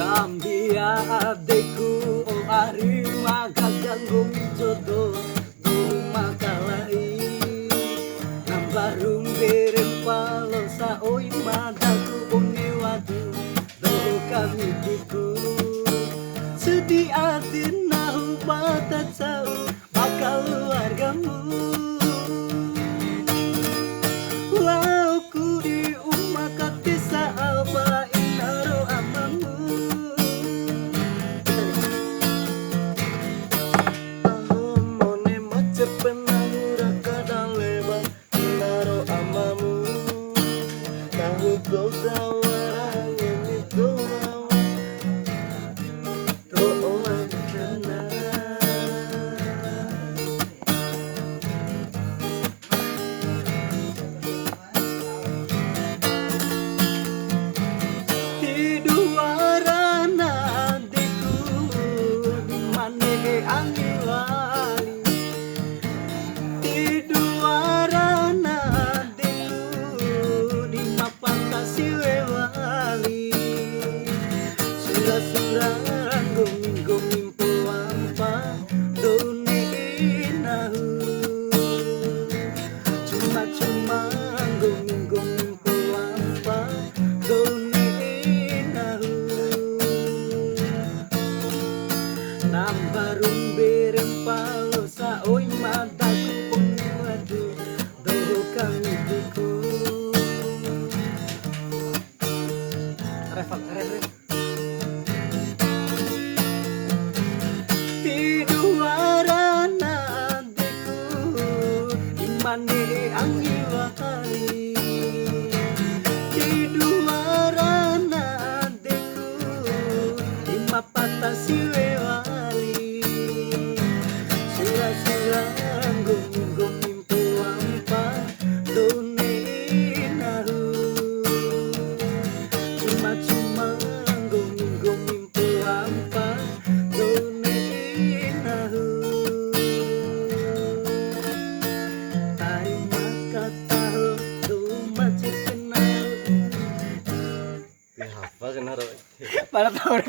Gambia adekku oh ari magagang gumi jodoh makalai nambarung berem palo sa oi madaku uni wadu do kami diku sedih atin nahu batat sau bakal keluargamu lauku di umat katisa alba inaro amamu mone mace penangura kadaleba inaro amamu tahu kau tawarang ini doa doa kena Tiduarana adikku dimane angin wali Tiduarana adikku di mapanta siwe wali Surah-surah goming-goming pewampa doni inahu Cuma-cuma goming-goming pewampa doni inahu Nambarung berem palo sa oi madaku pengwadu doho kami diku Tiduarana adikku imane anggi wali Tiduarana adikku imapata siwe wali Sura-sura goming-goming pewampa doni nahu Cuma-cuma goming-goming pewampa doni nahu Tarima kataho duma cikenal Apa kenapa? Para tahun